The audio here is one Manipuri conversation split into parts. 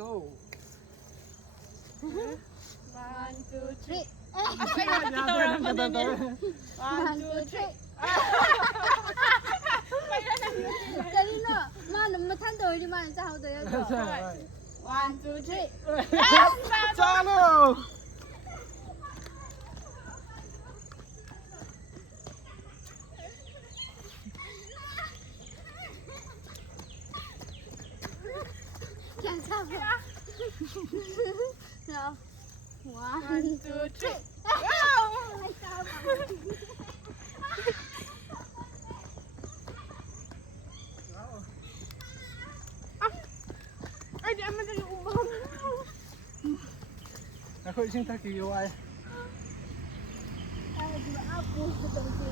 go 1 2 3 1 2 3 Karino, mana matan doi di mana cah doi ya. 1 2 3 Chalo Jangan sabar. No. 1 2 3 ไอ้เดี๋ยวมันจะอยู่บ้าง Ako isang taki UI Aku seperti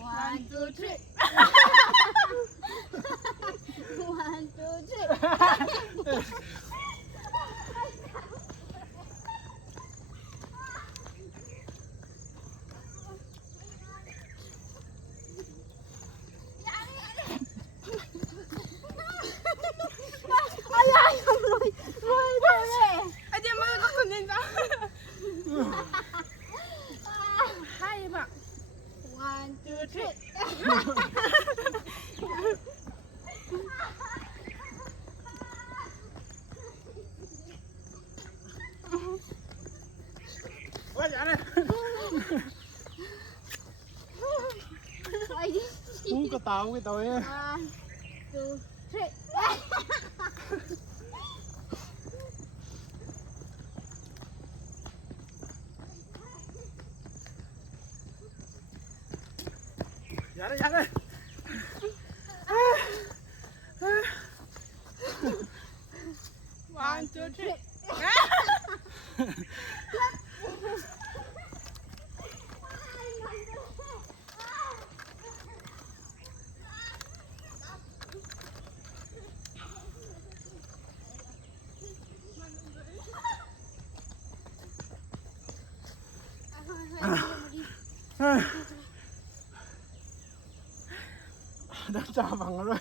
One, two, three. 1 2 3.ไอ้เดี๋ยวมันก็คนจริงจังให้แบบ 1 2 3. Ôi dạ này Muốn có tàu cái tội 1 2 3. Dạ đây dạ đây 1 2 3 Đã trả bằng rồi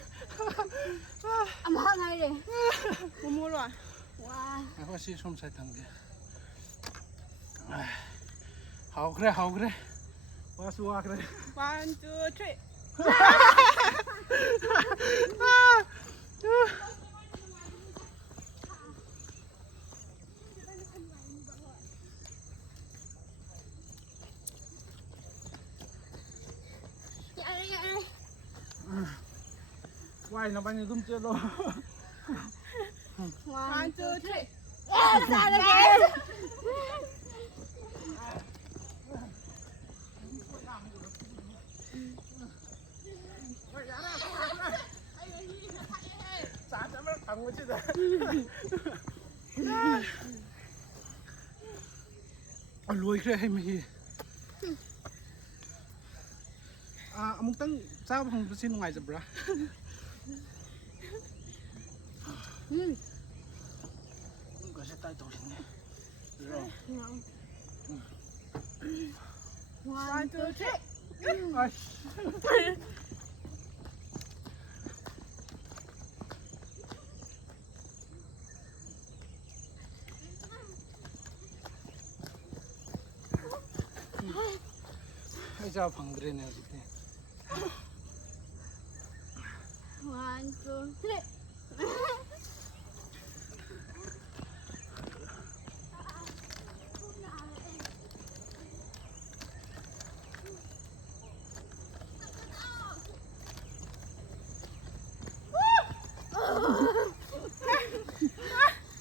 Âm hăng ngay đi. mua mua rồi Wow. Ako si som sai thang kìa Hào kìa hào kìa Quá xua kìa 1 2 3 Dạ đây dạ đây. Quay nó bao nhiêu cũng chưa đâu 1 2 3 Yes, ra được kìa. Sáng cho nó thằng với chứ rồi Lùi kìa hay mày Mong tăng sao không xin ngoài dập ra Có sẽ tay tổ xin nè Rồi 1 2 3 Ôi Hãy cho phẳng rên này dịch 1 2 3.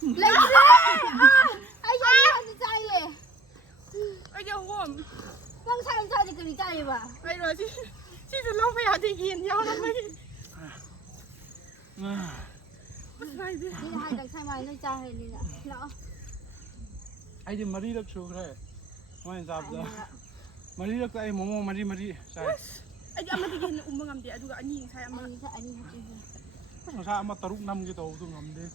Lấy ra. Ai giờ đi chạy vậy? ไอ้เดี๋ยวผม Bang sai sai thì cứ đi chạy mà. ไอ้เดี๋ยวที่จะลงไปหาที่กินยาวแล้วไหมไม่ดิ Đi hai đằng sai mày nó chạy đi nè. Lọ. Ai đi mari được chú rồi Mà dạp ra Mari được ai momo mari mari Sai ไอ้เดี๋ยวมาที่กินอุ้มบังคับเดี๋ยวดูอันนี้ใช่ไหม Anh đi. Nó sao mà taruk năm cái tàu tôi ngầm đấy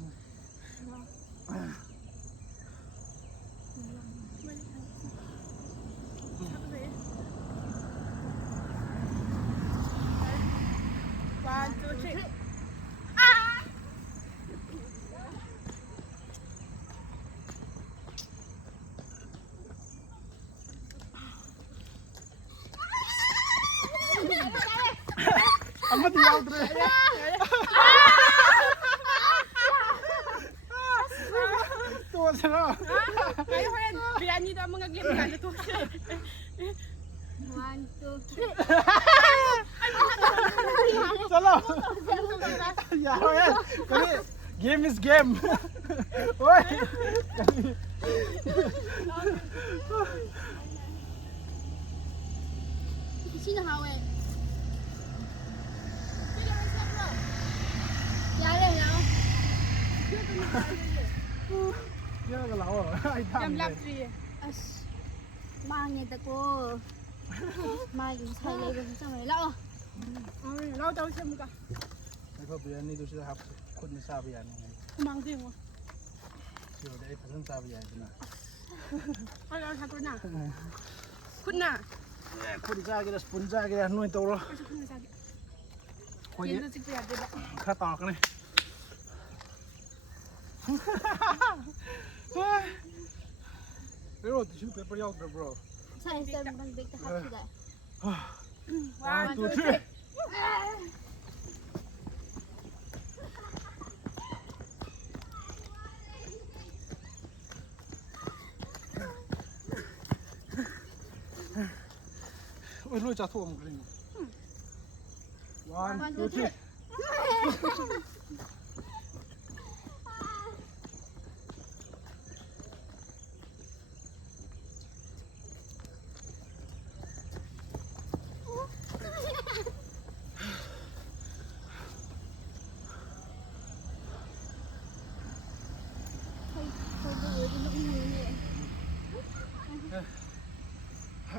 three เอามาตีเอาเลยตัวฉันอ่ะ Ayo Ren, berani tak mengagim kan tu. One, two, three. ฉันอ่ะอย่าเว้ยกันนี่ game is game โอ้ย Sino hawin? Yari na. เยอะกับเราอ่ะไอ้ทำ Jam เลย lap 3. As. Mangit ako. Maging sa label sa may lao. Lau tahu saya muka. ไอ้พวกเบียร์นี่ดูสิครับคนไม่ทราบเบียร์ยังไง Mang dia mu. เดี๋ยวได้พัฒนาทราบเบียร์จริงนะ Kalau satu nak. Kuna. คุณจ้ากี่ละสปุนจ้ากี่ละนุ่ยตัวละ Macam kuna sakit. คุย Dia tu sikit ada tak. ข้าตอกนี่เฮ้ยติชูเปเปอร์ยาวบรอ Sa isa bang big ta hap sila. 1 2 3 โอ้ยรู้จักทั่วมันกลิ่น1 2 3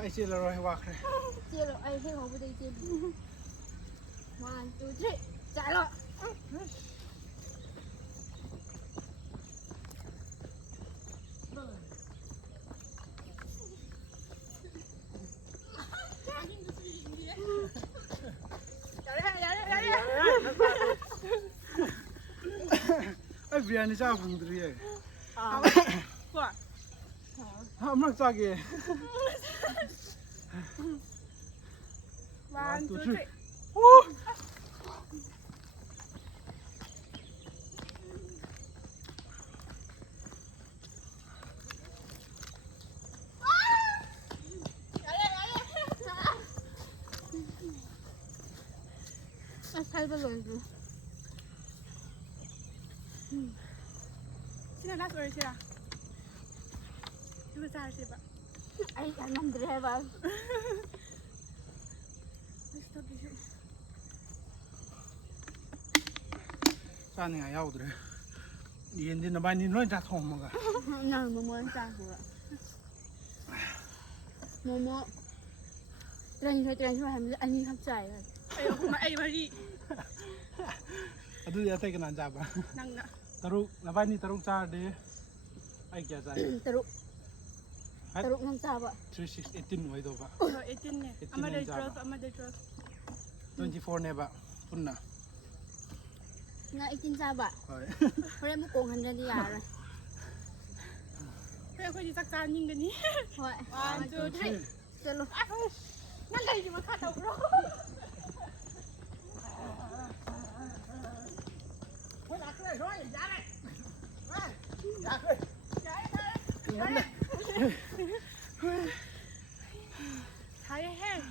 ไอ้เชี่ยเราให้ว่าใคร Zero ay hey ho budai tin. 1 2 3. Chạy rồi. ไอ้เบียร์นี่จ้าฟังดีเลย Wah. ห้ามรักจ้าเกย์ 1 2 3. โอ้ Asal belum tu. Sini last word sila. Dua sahaja sih pak. Ay kanan driver. Stop dulu. จ้าเนี่ยยาวเลยยินดีนะบ้านนี้น้อยจัดทองมั้งกะ Nang momo ang sako. Momo. Tren ham ani ham chai. Ayo, ayo mari. ดูอย่าเตะกันนานจับอ่ะ Nang na. ตรุนะบ้านนี้ตรุจ้าเด้ไอ้แก่ใจ Teruk nang saba. 36 18ไว้ตัวปะ Oh, 18 ni. Ama dah drop, ama dah drop. 24เนี่ยปะพุ่นน่ะ Nga itin saba. เฮ้ย Pare mo kung handa di yara. Kaya ako di saktan ning gani. Hoy. 1 2 3. Salo. Nang lagi di makata bro. เฮ้ยหลักเลยเฮ้ยอย่าเลยเฮ้ยอย่าเลยอย่าเลย Saya hen.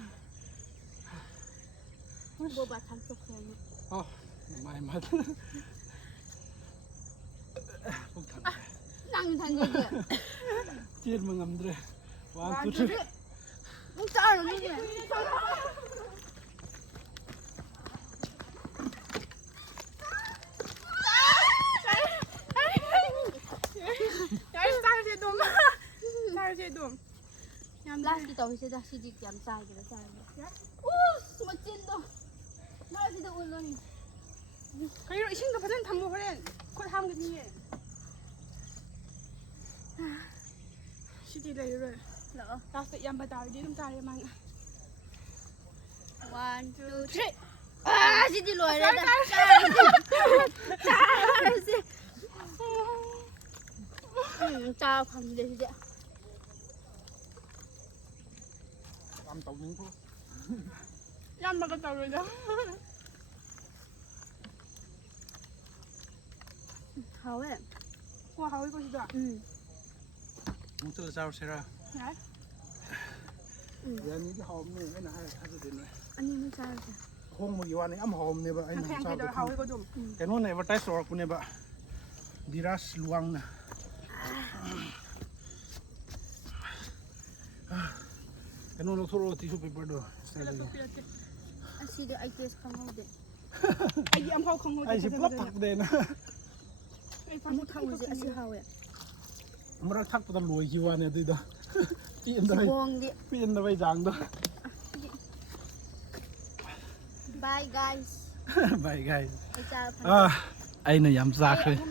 Boba tham sok yan. อ๋อไม่มาพวกทัน Nang than di dia. เจียนมึงงำเลย1 2 3 Ang saro ni dia. Saya saya je dom. Saya je dom. Yang last kita kasi dah sidik jam sai kita sai. Semacin tu. Mari kita ulang. Kayo isin ka pasan thambo horen. Ko ham gani ye. Siti lai rồi. Lỡ. Last yam ba dal di dum tare man. 1 2 3. ꯁꯤꯗꯤ ꯂꯣꯏꯔꯦꯗ ꯆꯥ ꯐꯪꯗꯦ ꯁꯤꯗꯤ ꯌꯥꯝ ꯇꯧꯅꯤꯡꯕ꯭ꯔꯣ ꯌꯥꯝꯕꯒ ꯇꯧꯔꯣꯏꯗ ꯍꯥꯎꯋꯦ ꯀꯣ ꯍꯥꯎꯋꯤꯀꯣ ꯁꯤꯗꯣ ꯑꯃꯨꯛ ꯆꯠꯂ ꯆꯥꯔꯨꯁꯤꯔꯥ ꯌꯥꯏ ꯕꯤꯔꯌꯥꯅꯤꯗꯤ ꯍꯥꯎꯕꯅꯦ ꯑꯩꯅ ꯍꯥꯏꯔ ꯊꯥꯖꯗꯦ ꯅꯣꯏ ꯑꯅꯤꯃꯨꯛ ꯆꯥꯔꯁꯦ ꯍꯣꯡꯕꯒꯤ ꯋꯥꯅꯤ ꯌꯥꯝ ꯍꯥꯎꯕꯅꯦꯕ ꯑꯩꯅ ꯌꯥꯡꯈꯩ ꯆꯥꯕꯗꯣ ꯇꯧꯔ ꯍꯥꯎꯋꯤꯀꯣ ꯑꯗꯨꯝ ꯀꯩꯅꯣꯅ ꯑꯦꯗꯚꯔꯇꯥꯏꯁ ꯇꯧꯔꯛꯄꯅꯦꯕ ꯙꯤꯔꯥꯖ ꯂꯨꯋꯥꯡꯅ ꯀꯩꯅꯣ ꯂꯧꯊꯣꯔꯛꯑꯣ ꯇꯤꯁꯨ ꯄꯦꯄꯔꯗꯣ ꯄꯤꯔꯛꯀꯦ ꯑꯁꯤꯗꯤ ꯑꯩ ꯇꯦꯁ ꯈꯪꯍꯧꯗꯦ ꯑꯩꯗꯤ ꯑꯝꯐꯥꯎ ꯈꯪꯍꯧꯗꯦ ꯑꯩꯁꯦ ꯄꯨꯂꯞ ꯊꯛꯇꯦꯅ ꯑꯃꯨꯛ ꯊꯛꯎꯁꯦ ꯑꯁꯤ ꯍꯥꯎꯋꯦ ꯑꯃꯔꯛ ꯊꯛꯄꯗ ꯂꯣꯏꯈꯤꯕ ꯋꯥꯅꯤ ꯑꯗꯨꯏꯗꯣ ꯁꯤꯕꯣꯡꯗꯤ ꯄꯦꯟꯗꯕꯩ ꯆꯥꯡꯗꯣ ꯕꯥꯏ ꯒꯥꯏꯁ ꯕꯥꯏ ꯒꯥꯏ ꯑꯩ ꯆꯥꯔ ꯐꯪꯉꯦ ꯑꯩꯅ ꯌꯥꯝ ꯆꯥꯈ꯭ꯔꯦ ꯑꯍꯨꯝ